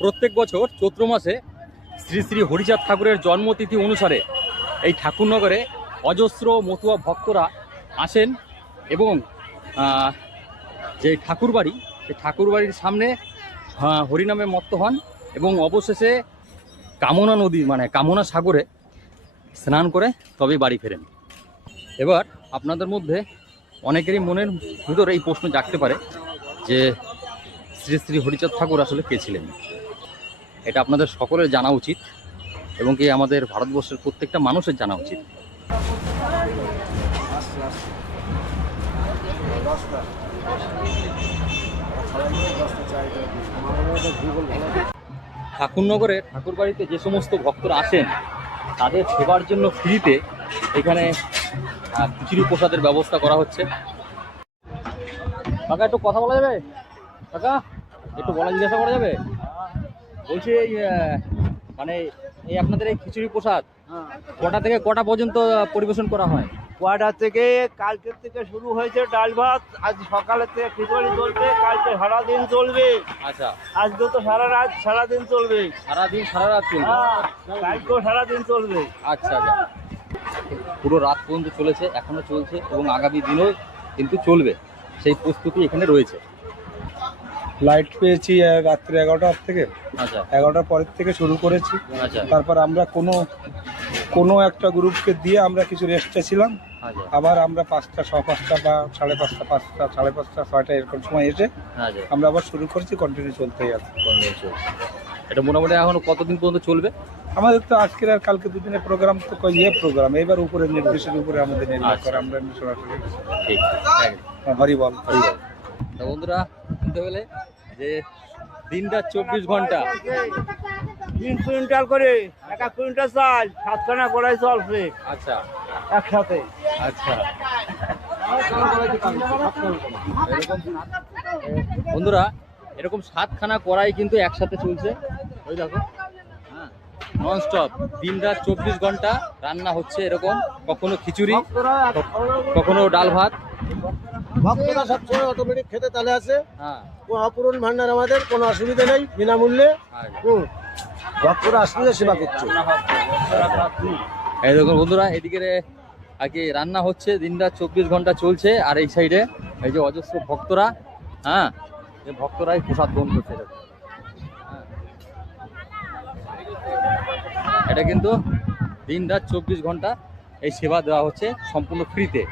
প্রত্যেক বছর চৈত্র মাসে শ্রী শ্রী হরিচাঁদ ঠাকুরের জন্মতিথি অনুসারে এই ঠাকুরনগরে অজস্র মতুয়া ভক্তরা আসেন এবং যে ঠাকুরবাড়ি সেই ঠাকুরবাড়ির সামনে হরিনামে মত্ত হন এবং অবশেষে কামনা নদী মানে কামনা সাগরে স্নান করে তবে বাড়ি ফেরেন। এবার আপনাদের মধ্যে অনেকেরই মনের ভিতরে এই প্রশ্ন জাগতে পারে যে শ্রী শ্রী হরিচাঁদ ঠাকুর আসলে কে ছিলেন। এটা আপনাদের সকলের জানা উচিত এবং কি আমাদের ভারতবর্ষের প্রত্যেকটা মানুষের জানা উচিত। ঠাকুরনগরে ঠাকুরবাড়িতে যে সমস্ত ভক্তরা আসেন তাদের সেবার জন্য ফ্রিতে এখানে খিচুড়ি প্রসাদের ব্যবস্থা করা হচ্ছে। কাকা একটু কথা বলা যাবে? কাকা একটু জিজ্ঞাসা করা যাবে? বলছি এই মানে এই আপনাদের এই খিচুড়ি প্রসাদ কটা থেকে কটা পর্যন্ত পরিবেশন করা হয়? কয়টা থেকে? কালকের থেকে শুরু হয়েছে ডাল ভাত, আজ সকালের থেকে খিচুড়ি চলবে, কালকে সারাদিন চলবে। আচ্ছা, আজকে তো সারাদিন চলবে। সারা রাত চলবে? কালকেও সারাদিন চলবে। আচ্ছা আচ্ছা, পুরো রাত পর্যন্ত চলেছে, এখনো চলছে এবং আগামী দিনেও কিন্তু চলবে, সেই প্রস্তুতি এখানে রয়েছে। লাইট পেয়েছি রাত্রে 11টার থেকে। আচ্ছা, 11টার পরের থেকে শুরু করেছি। আচ্ছা, তারপর আমরা কোনো একটা গ্রুপকে দিয়ে আমরা কিছু রেস্টে ছিলাম। আচ্ছা, আবার আমরা 5টা, 5:30 বা 5:30, 5টা, 5:30, 6টা এরকম সময় এসে আচ্ছা আমরা আবার শুরু করছি। কন্টিনিউ চলতেই আছে। এটা মোটামুটি এখনো কতদিন পর্যন্ত চলবে? আমাদের তো আজকের আর কালকে দুদিনের প্রোগ্রাম তো প্রোগ্রাম এবার উপরে নির্দেশের উপরে আমাদের নির্ভর করে। আমরা সরাসরি ঠিক হরিবল। তা বন্ধুরা শুনতে পেলে যে দিনটা 24 ঘন্টা 3 কুইন্টাল করে, 1 কুইন্টাল চাল, 7খানা কড়াই চলছে। আচ্ছা একসাথে। আচ্ছা বন্ধুরা এরকম 7খানা কড়াই কিন্তু একসাথে চলছে। ওই দেখো, হ্যাঁ, ননস্টপ দিন রাত 24 ঘন্টা রান্না হচ্ছে। এরকম কখনো খিচুড়ি, কখনো ডাল ভাত। ভক্তরা সবসময় অটোমেটিক খেতে তালে আছে। হ্যাঁ, অপূরণ ভান্ডার, আমাদের কোনো অসুবিধা নেই, বিনামূল্যে। ভক্তরা আসলে সেবা করছে। এই দেখুন বন্ধুরা, এদিকে আর কি রান্না হচ্ছে, দিন রাত 24 ঘন্টা চলছে। আর এই সাইডে এই যে অজস্র ভক্তরা, হ্যাঁ, এই ভক্তরাই প্রসাদ গ্রহণ করছে। হ্যাঁ, এটা কিন্তু দিন রাত 24 ঘন্টা এই সেবা দেওয়া হচ্ছে সম্পূর্ণ ফ্রিতে।